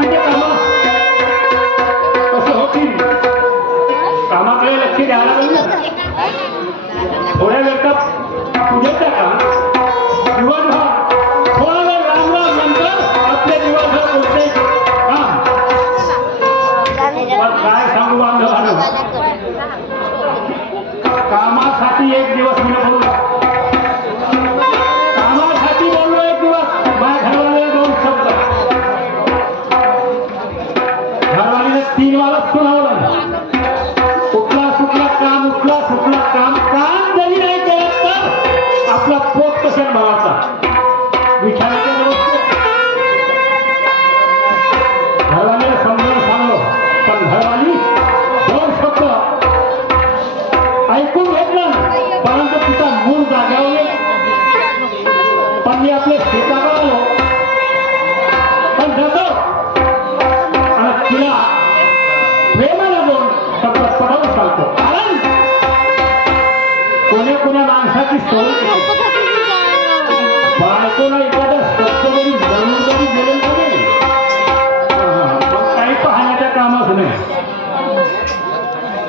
बाकीचे कामं कसे होतील कामाकडे लक्ष द्यायला पाहिजे. थोड्या वेळचा पूजेचा काम दिवसभर थोडा वेळ राम राम नंतर आपले दिवसभर कोणते काम. पण काय सांगू बांधवांनो, कामासाठी एक दिवस मी बोललो, कामासाठी बोललो एक दिवस. माझ्या घरवाल्याला 2 शब्द, घरवालीने 3 वेळा सुनावलं. उठला सुटला काम, उठला सुटला काम. काम जरी नाही केलं तर आपला पोट कशात भरायचा विचारायच्या गोष्टी. घरवालीला समजावून सांगलो, पण घरवाली 2 शब्द ऐकून घेतलं, परंतु तिचा मूळ जाग्यावर. पण मी आपले शेताकडे आलो, पण जातो आणि तिला प्रेमाला 2 शब्द पडवून सांगतो. कारण कोण्या माणसाची सोय बायकोला एखादा शब्द जरी जरूर जरी गेले नाही, मग काही पाहण्याच्या कामाच नाही.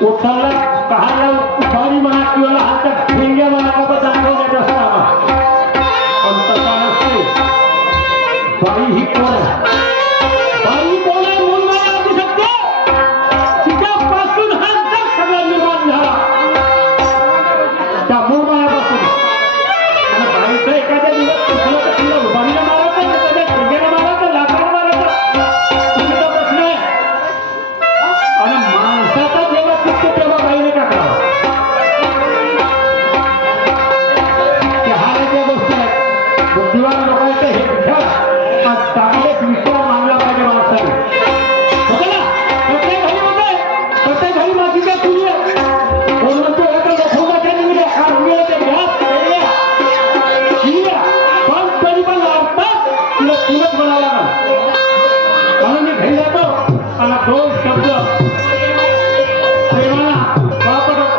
उठायला पाहायला उभारी म्हणा किंवा हातात ठेंग्या म्हणा का दाखवण्याच्या असताना, पण तसा नसते. बाई ही कोण आहे, बाई कोण आहे मूल मला असू शकते. तिच्यापासून हा जग सगळं निर्माण झाला, त्या मूळ मायापासून. आणि बाईचं एखाद्या दिवस उठलं तर तिला उभारीला मारायचं, एखाद्या ठेंग्याला मारायचं, लाकडाला मारायचं, तुझा प्रश्न आहे. आणि माणसाचा जेव्हा चुकतो तेव्हा बाईने का करावं. त्या हाराच्या गोष्टी आहेत. बुद्धिवान लोकांचे हे विचार चांगलेच विचार मानला पाहिजे माणसाने. होतं ना, प्रत्येक घरी होते, प्रत्येक घरी मातीच्या चुली आहेत. कोण म्हणतो एका लोखंडाच्या निघल्या, खासगीच्या गॅस केल्या, पण तरी पण लागतात तिला चुलच बनावं लागलं. म्हणून मी घरी जातो आणि 2 शब्द प्रेमाला वापरतो.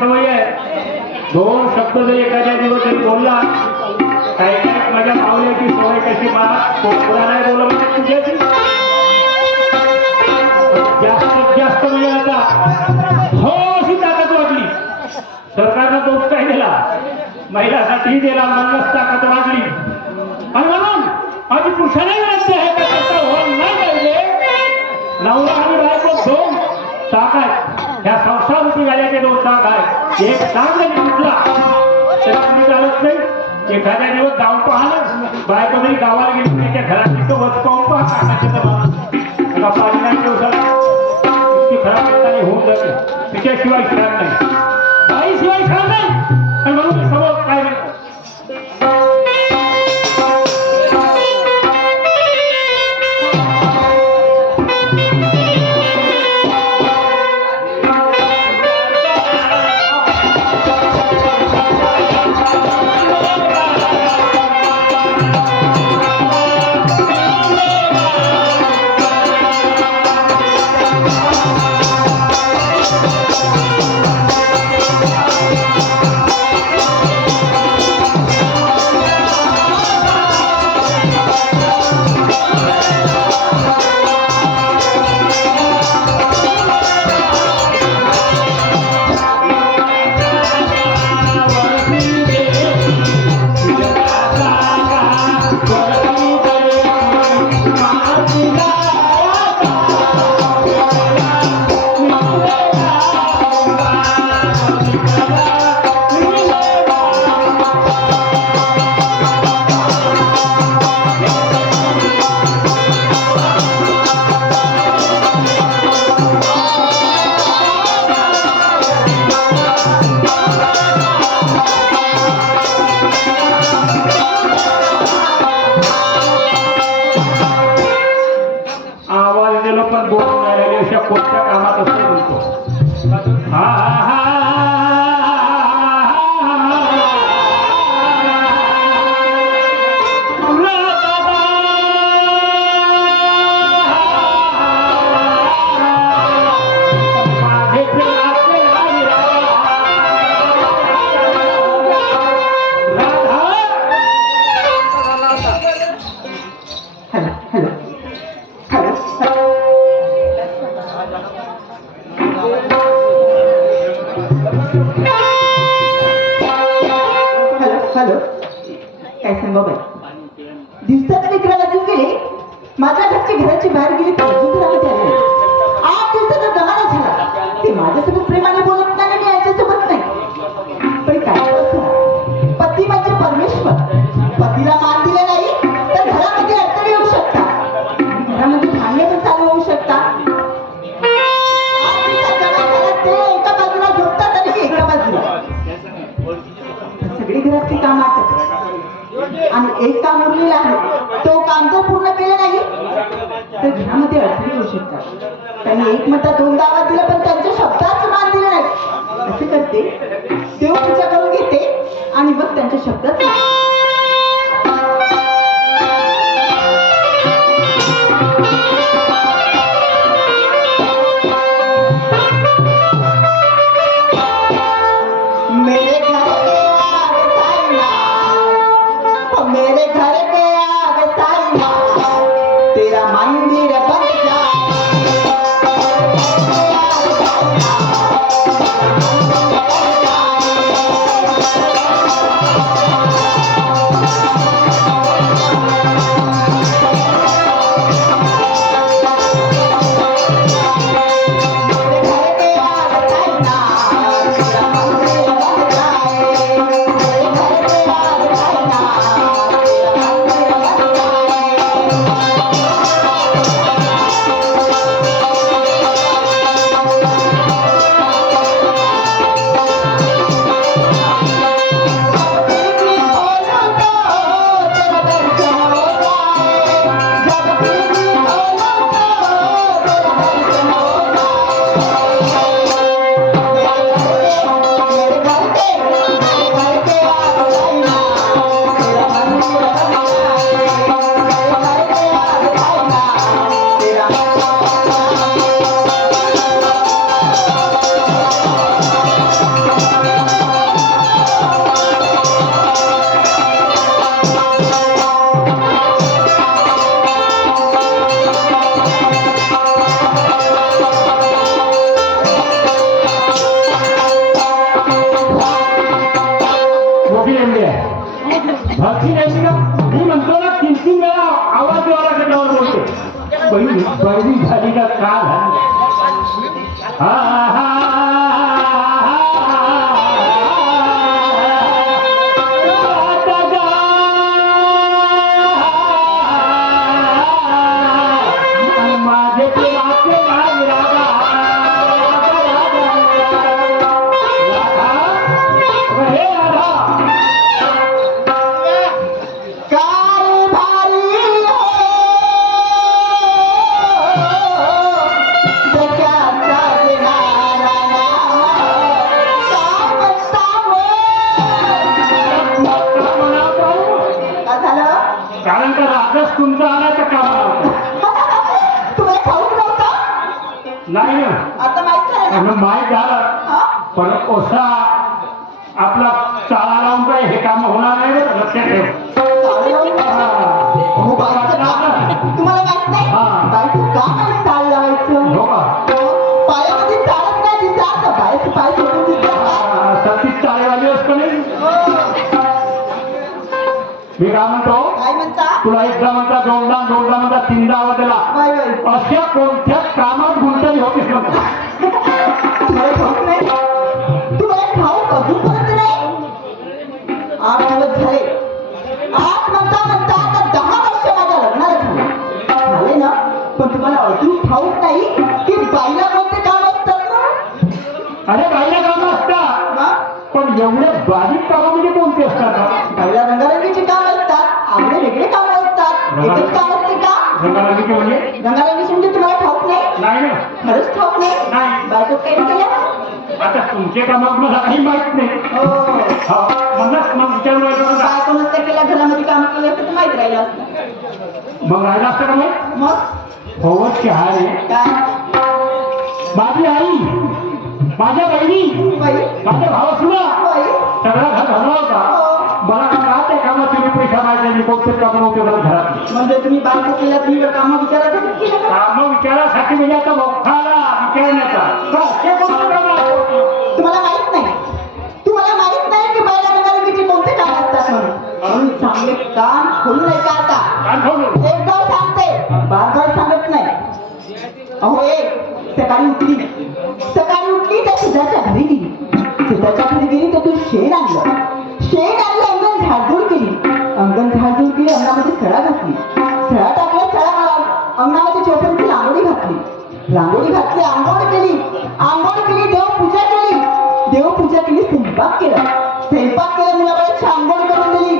सवय आहे. 2 शब्द जरी एखाद्या दिवस जरी बोलला, काही काही माझ्या मावल्याची सवय कशी मला नाही बोलवलं तुझ्याची. जास्तीत जास्त म्हणजे आता थोडीशी ताकद वाढली. सरकारनं दोष काही दिला, महिलांसाठी दिला, म्हणूनच ताकद वाढली. आणि म्हणून माझी पुरुषालाही विनंती आहे का तसं व्हायला नाही पाहिजे. नवरा आणि बायको 2 चाक आहेत. ह्या संसारूपी गाड्याचे 2 चाक आहेत. एक चाक जरी तुटला तरी तुम्ही चालत नाही. एखाद्या दिवस जाऊन पाहणं, बायको जरी गावाला गेली तिच्या घरात तिथं वच पाहून पहा काका पाणी नाही दिवसाला इतकी खराब ठिकाणी होऊन जाते. तिच्याशिवाय छान नाही, बाईशिवाय छान नाही. आणि म्हणून समोर काय पण बोलून राहिलेले अशा कोणत्या कामात असं बोलतो हा हा हॅलो, काय सांगा बाई, दिवसात 11 वाजून गेले. माझ्या घरची घराची बाहेर गेली तर अजून घरामध्ये आले. 8 दिवसाचा जमाना झाला. ते माझ्यासोबत प्रेमाने बोलत नाही, मी याच्यासोबत नाही. पण काय असं, पती म्हणजे परमेश्वर. पतीला मान दिला नाही तर घरामध्ये अडचणी येऊ शकतात, घरामध्ये भांडणे पण चालू होऊ शकतात. 8 दिवसात जमा झाला, ते एका बाजूला झोपतात आणि मी एका बाजूला. सगळी घरातली काम आटत आणि एक काम उरलेलं आहे, तो काम जर पूर्ण केलं नाही तर घरामध्ये अडचणी होऊ शकतात. त्यांनी एक म्हणता 2 आवाज दिला पण त्यांच्या शब्दाचं मान दिलं नाही. असे करते, देवपूजा करून घेते आणि मग त्यांच्या शब्दाचं मी म्हणतो ना 3-3 वेळा आवाज द्यावा त्याच्यावर बोलते. पहिली झाली का झाली माझे कारण का रागच तुमचा आला तर कामाला तुम्हाला ठाऊक नव्हतं? नाही ना, आता माहित झालं. माहीत झालं पण कोसा आपला चाला लावून काय हे काम होणार नाही बरं, लक्षात ठेव. तुम्हाला माहित नाही बायको का मला चाल लावायचं? हो का? पायामध्ये चालत नाही दिसत, बायको पाय सोडून दिसत. सतीच चालेवाली असतो नाही. मी काय म्हणतो, काय म्हणता? तुला एकदा म्हणता, दोनदा म्हणता, 3दा आवाज दिला. अशा कोणत्या कामात गुंतवली होतीस म्हणता? तुम्हाला ठाऊक नाही? तुम्हाला ठाऊक अजूनपर्यंत नाही? 8 दिवस झाले. 8 म्हणता आता 10 वर्ष माझ्या लग्नाला झाले ना. पण तुम्हाला अजून ठाऊक नाही की बाईला कोणते काम असतात ना? अरे बाईला काम असतात, पण एवढे बारीक कामामध्ये कोणते असतात? बाईला रंगारंगीची काम असतात, आपले वेगळे काम असतात. एकच काम असते का? रंगारंगी रंगारंगी म्हणजे रंगारंगी म्हणजे तुम्हाला ठाऊक नाही? नाही ना. खरंच ठाऊक नाही? नाही. बायकोत काही केलं? आता तुमचे काम मला काही माहित नाही. हो. हा म्हणूनच मग विचारून राहिलो ना. बायको नसते केल्या घरामध्ये काम केलं असतं तर माहित राहिलं असतं. मग राहिला असतं का मग? मग हो चहा रे. काय? माझी आई, माझ्या बहिणी, बाई माझ्या भावासुद्धा बाई सगळा घर भरला होता. मला का त्या कामात तुम्ही पैसा माहिती मी कोणतेच काम नव्हते मला घरात. म्हणजे तुम्ही बायको केल्या तुम्ही काम विचारायचं केलं का? काम विचारासाठी म्हणजे आता मोठाला विचारण्याचा का? हे कोणतं काम आहे? तुम्हाला माहित नाही, तुम्हाला माहित नाही की बायला रंगारंगीचे कोणते काम असतात म्हणून चांगले कान खोलून ऐका आता. कान खोलून. एकदा सांगते, बार सांगत नाही. अहो सकाळी उठली त्या सिद्धाच्या घरी गेली. सिद्धाच्या घरी गेली तर तू शेण आणलं अंगण झाडझूड केली. अंगणामध्ये सळा घातली. सळा टाकल्या अंगणामध्ये चोपडीची रांगोळी घातली. आंघोळ केली. देवपूजा केली. स्वयंपाक केला. मुलाबाळाची आंघोळ करून दिली.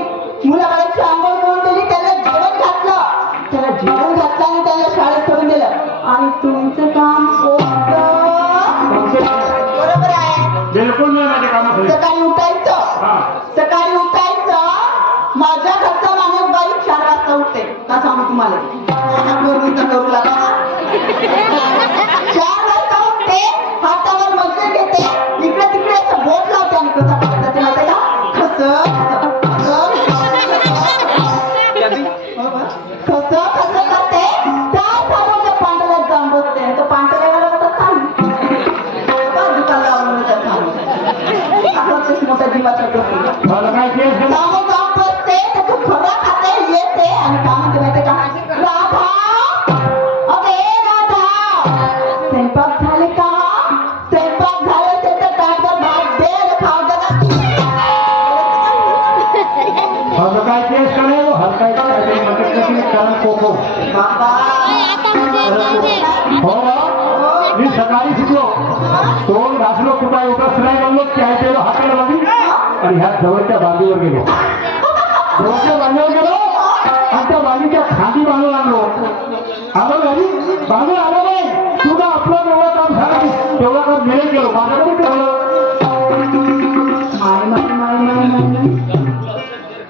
त्याला जेवण घातलं आणि त्याला शाळेत सोडून दिलं. आणि तुमचं काम कोणतं? बरोबर आहे. बिलकुल नाही माझे काम झाले. सकाळी उठायचं. माझ्या घरचा माणूस बाई 4 वाजता उठते का सांगू तुम्हाला? करू लागा. 4 वाजता उठते, हातावर मजले घेते, इकडे तिकडे असं बोट लावते आणि कसा पकडते माहिती का? कसं करते त्या साबणच्या पांढऱ्यात जाऊन बसते. तो पांढऱ्याला दुकान लावून मोठा जीवाचा टोपी मला काय केस झालं? जाऊन बसते तर तू खरा खाते येते आणि काम म्हणते माहिती का? राधा स्वयंपाक झाले का? स्वयंपाक झाले असेल तर ताटभर भात दे आणि खाऊ दे ना. माझं काय केस करेल कोको बाबा हो मी सकाळी शिकलो. तोंड घासलो कुठा उठाच नाही म्हणलो चाय पेलो हाताला बांधली आणि ह्या जवळच्या बांधीवर गेलो. आणि त्या बांधीच्या खांदी बांधून आणलो घरी बांधून आलो नाही. तुझं आपलं तेवढं काम झालं तेवढं काम मिळेल गेलो माझ्याकडे ठेवलं.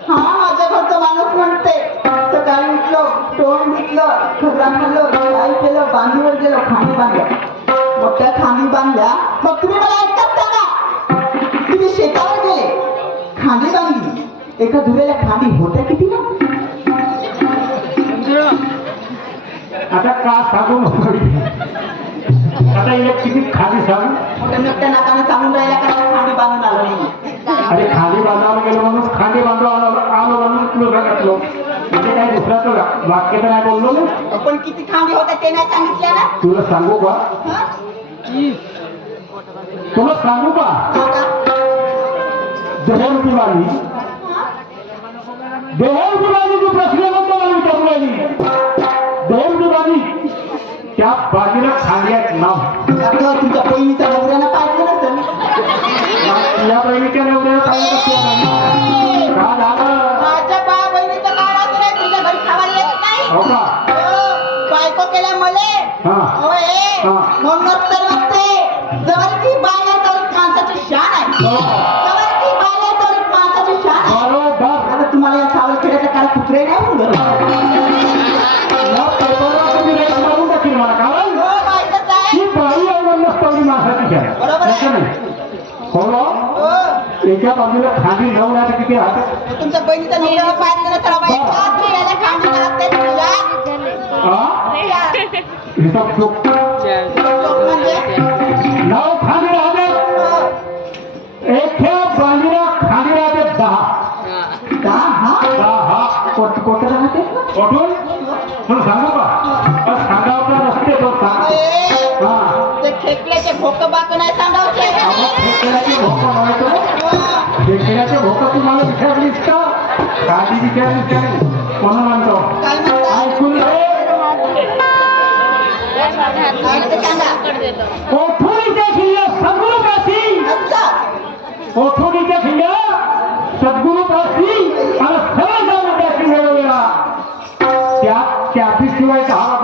हा माझ्या घरचा माणूस म्हणते सकाळी उठलो, तोंड धुतलं, खबरा खाल्लो, चाय केलं, बांधीवर गेलो, खांदी बांधल्या. मग त्या खांदी बांधल्या. मग तुम्ही मला ऐकतात का? तुम्ही शेतावर गेले, खांदी बांधली. एका धुऱ्याला खांदी होत्या किती ना? आता का सांगू नको. आता किती खाली सांगू? मोठ्या नाकाने सांगून राहिल्या का खांदी बांधून आलो नाही? अरे खाली बांधावं गेलो म्हणून खाली बांधवा आलो म्हणून तुला घातलो. म्हणजे काय दुसऱ्याचं वाक्य तर नाही बोललो ना. पण किती खांदी होत्या ते नाही सांगितल्या ना? तुला सांगू का? तुला सांगू का? देहल दिवाळी जो प्रश्न म्हणतो मला विचारून राहिली. देहल दिवाळी त्या बाजूला खांद्यात नाव तुमच्या बहिणीच्या नवऱ्यानं पाहिजे नसेल. या बहिणीच्या नवऱ्याला पाहिजे का झालं? माझ्या बहिणीचं काढायचं नाही. तुमच्या घरी खावायला येत नाही. हो का? बायको केल्या मले म्हणूनच तर म्हणते जवळची बाय आहे तर माणसाची शान आहे. जवळची बाय आहे तर माणसाची शान आहे. बरोबर. आता तुम्हाला या सावळ खेड्याचं काय कुत्रे नाही मारून टाकील मला कारण माहितच आहे. ही बाई अवलंबून तेवढी माणसाची आहे. बरोबर आहे. हो एका बाजूला खाली नऊ नाही किती राहतात. तुमच्या बहिणीचा नवऱ्याला पाहिजे ना सरा बाई खांदी लागते तुला. हिसाब चोख म्हणजे नऊ खाली राहतात. एका बाजूला खाली राहते 10 कोट राहते कुठून मला सांगू का? सांगावचा नसते तो ते खेकड्याचे भोक बाक नाही सांगावचे. खेकड्याचे भोक नव्हतो. खेकड्याचे भोक तुम्हाला विचारलीस का? खाली विचारलीस का? म्हणून म्हणतो काय म्हणता? ऐकून कोठुरीच्या खिल्ल्या सद्गुरू पासी कोठुरीच्या खिल्ल्या सद्गुरू पासी आणि सरळ जाऊन त्या खिल्ल्या त्या शिवाय 10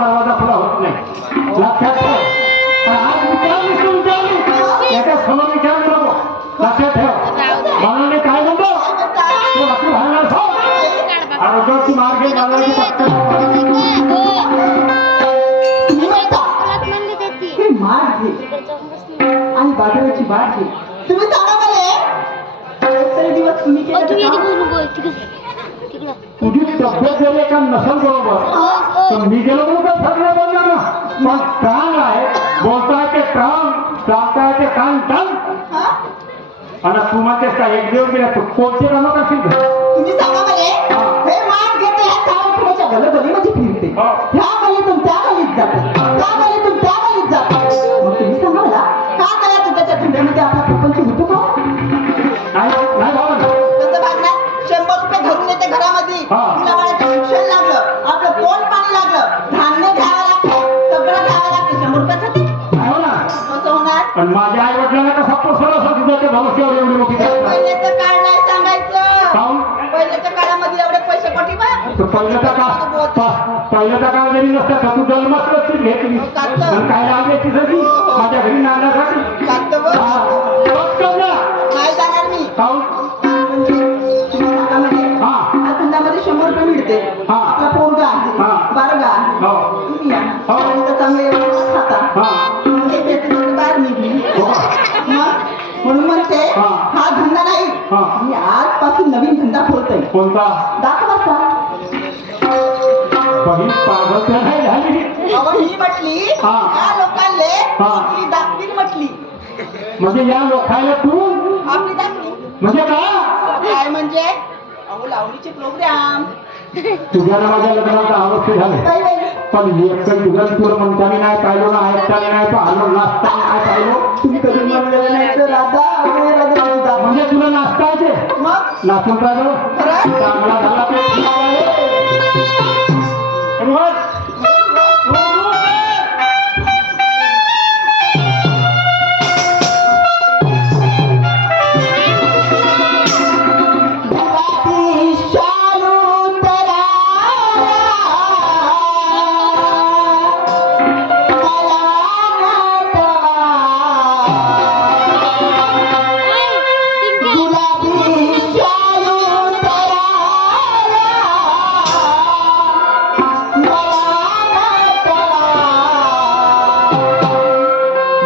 तुम्ही म्हणता हे माठ घे आणि बाजाराची वाट घे. तुम्ही सांगा मला तरी दिवस तुम्ही केलं तर काम? तुझी तब्येत जरी एका नसल बरोबर तर मी गेलो म्हणून तर सगळं बोलणार ना. मग टांग आहे, बोलताय ते टांग, चालताय ते टांग टांग. हा? आणि तू म्हणतेस का एक देव गेला तू कोणते कामं करशील का? तुम्ही सांगा मला हे माठ घेते ह्या सावखड्याच्या गलबलीमध्ये फिरते, हो. ह्या गलीतून त्या गलीत जाते, त्या गलीतून त्या गलीत जाते. मग तुम्ही सांगा मला का करायचं त्याच्या धंद्यामध्ये आपला प्रपंच होतो का? नाही नाही बाबा ना. कसं भागणार? 100 रुपये घरून येते घरामध्ये, हा. मुलाबाळाचं शिक्षण लागलं, आपलं पोट पाणी लागलं, धान्य घ्यावं लागतं, सगळं घ्यावं लागतं. 100 रुपयासाठी हो ना. कसं होणार? पण माझ्या आई वडिलांना कसा पोसला असं तिथं ते भविष्यावर एवढी मोठी करतात. पहिल्याचं काळ नाही सांगायचं. काहून? पहिल्याच्या काळामध्ये एवढे पैसे कोठी बा? तर पहिल्याचा काळ जरी नसता तर तू जन्मच नसतील घेतली पण काय लागले ती सगळी माझ्या घरी नांदण्यासाठी. लागतं बघ. नाही जाणार मी. काहून? म्हणजे तुम्ही सांगा म्हणजे हा. या धंद्यामध्ये 100 रुपये मिळते. हा. आपला पोरगा आहे, हा. बारगा आहे, हो. तुम्ही या. हो. आणि तर चांगले एवढं खाता. हा. म्हणजे त्याच्यासाठी बाहेर निघली. हो. मग म्हणून म्हणते हा. हा धंदा नाही. हा. मी आजपासून नवीन धंदा खोलतोय. कोणता? दाखवाचा. बहीण पागल तर नाही झाली. अहो ही म्हटली हा. या लोकांले हा. आपली दाखवीन म्हटली. म्हणजे या लोकायला तू आपली दाखवी म्हणजे का? काय म्हणजे अहो लावणीचे प्रोग्राम. तुझ्याला माझ्या लग्नाचा अवस्थे झाले काय बाई? पण एकच दिवस तुला म्हणताना नाही पाहिलो ना ऐकताना नाही पाहिलो नाचताना नाही पाहिलो. तुम्ही कधी म्हणलेलं नाही तर राधा राधा म्हणजे तुला नाचता येते मग नाचून राहिलो खरं? चांगला झाला ते रोज.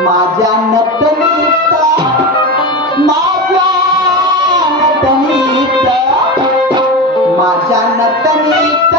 माझ्या नटनीत माझ्या नटनीत माझ्या नटनीत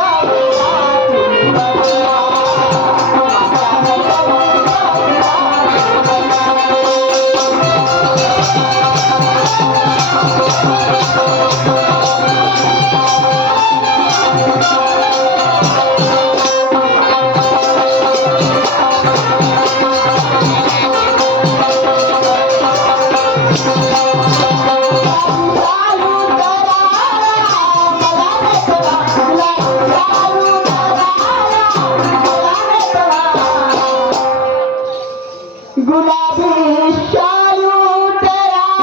गुलाबी शालू तराया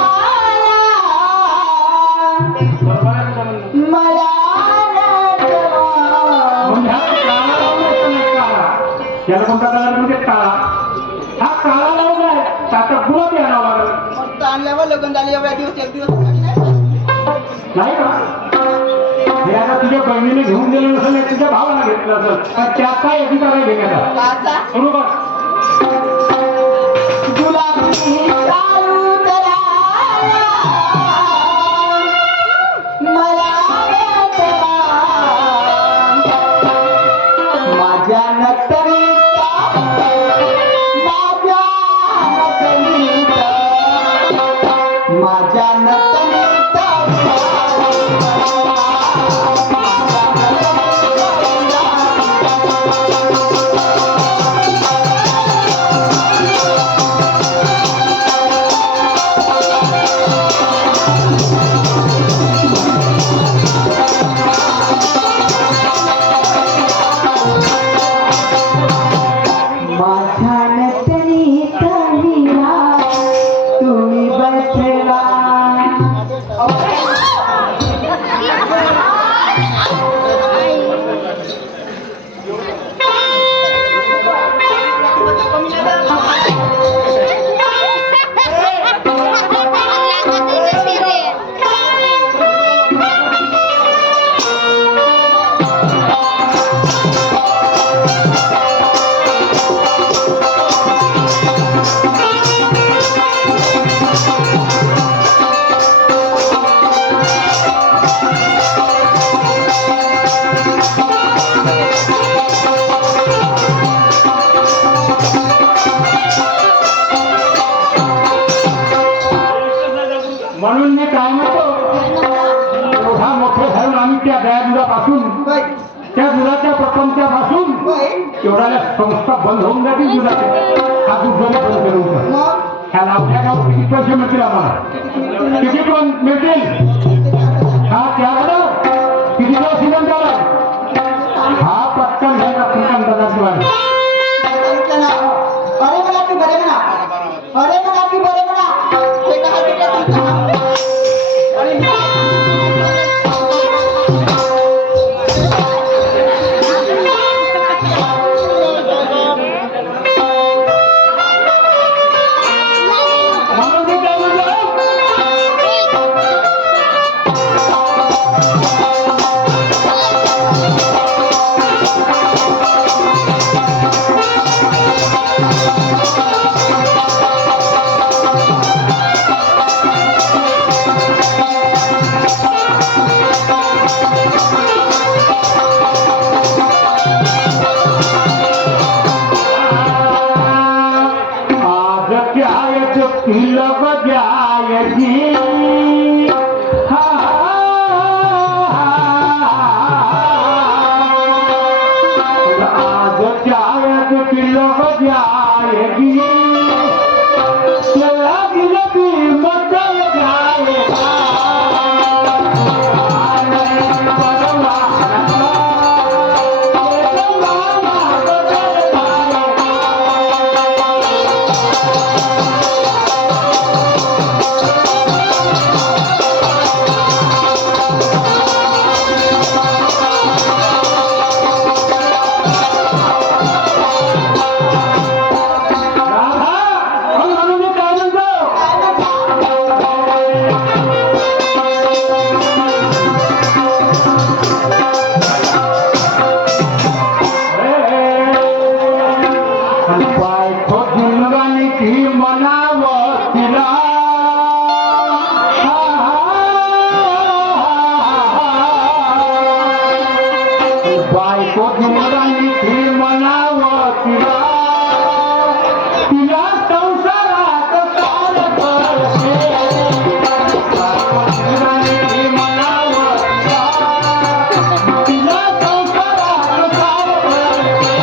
मला म्हणजे हा काळा लावला नाही काळा याला कोणता कलर म्हणजे काळा हा काळा लावला आहे आता गुलाबी आणावा लागला मस्त आणल्यावर लग्न झाले एवढ्या दिवस एक दिवस नाही का? हे आता तुझ्या बहिणीने घेऊन गेलं नसेल नाही तुझ्या भावाला घेतलं असेल पण त्यात काय अधिकार आहे घेण्याचा? काचा बरोबर. गुलाबी शालू तराया मला माझ्या नटनीत माझ्या नटनीत माझ्या नटनीत काय म्हणतो एवढा मोठे झालं आम्ही त्या गाया दुधापासून होय त्या दुधाच्या प्रपंचापासून होय एवढ्या संस्था बंद होऊन जातील दुधाच्या हा दूध जरी बंद करून मग ह्याला आपल्या गावात किती पैसे मिळतील आम्हाला किती पण मिळतील हा त्याकडं किती दिवस सिमेंट आला हा पटकन घ्यायचा कुठं दादा सांगितलं ना अरे म्हणा की बरे म्हणा अरे म्हणा की बरे म्हणा हे काय तिकडे तुमचं म्हणून मी काय म्हणलं आज प्यायच तिलक द्यायची हा आज प्यायच तिलक द्यायची त्याला दिलं ती मदल द्यायचा बायको जिंदगानी ती म्हणावं तिला तिला संसारात सार करते बायको जिंदगानी ती म्हणावं तिला संसारात सार करते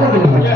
घराला गेलं पाहिजे.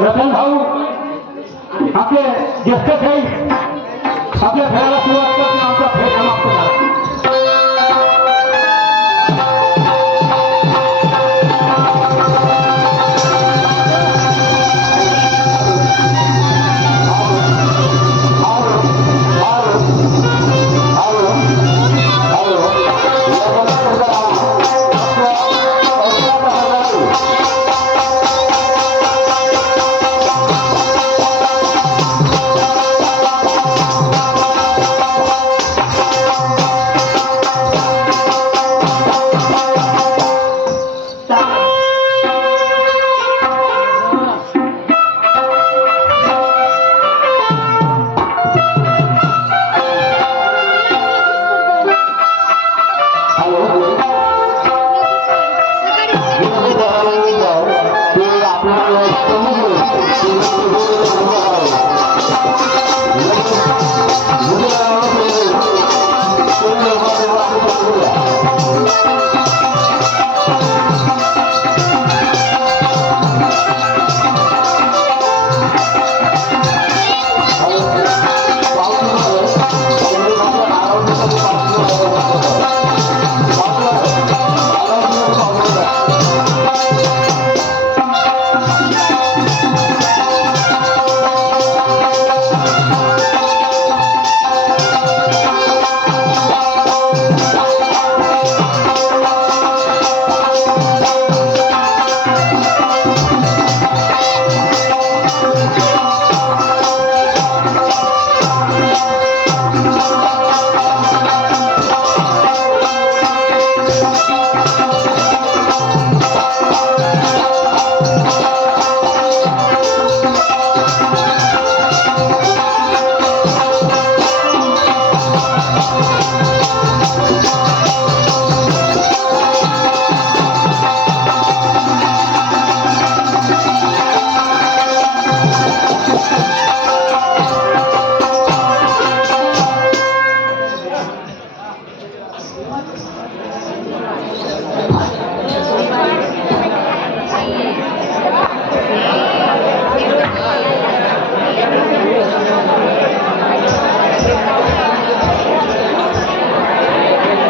रतन भाऊ आपले ज्येष्ठ साहेब आपल्या घराला सुरुवात करतील.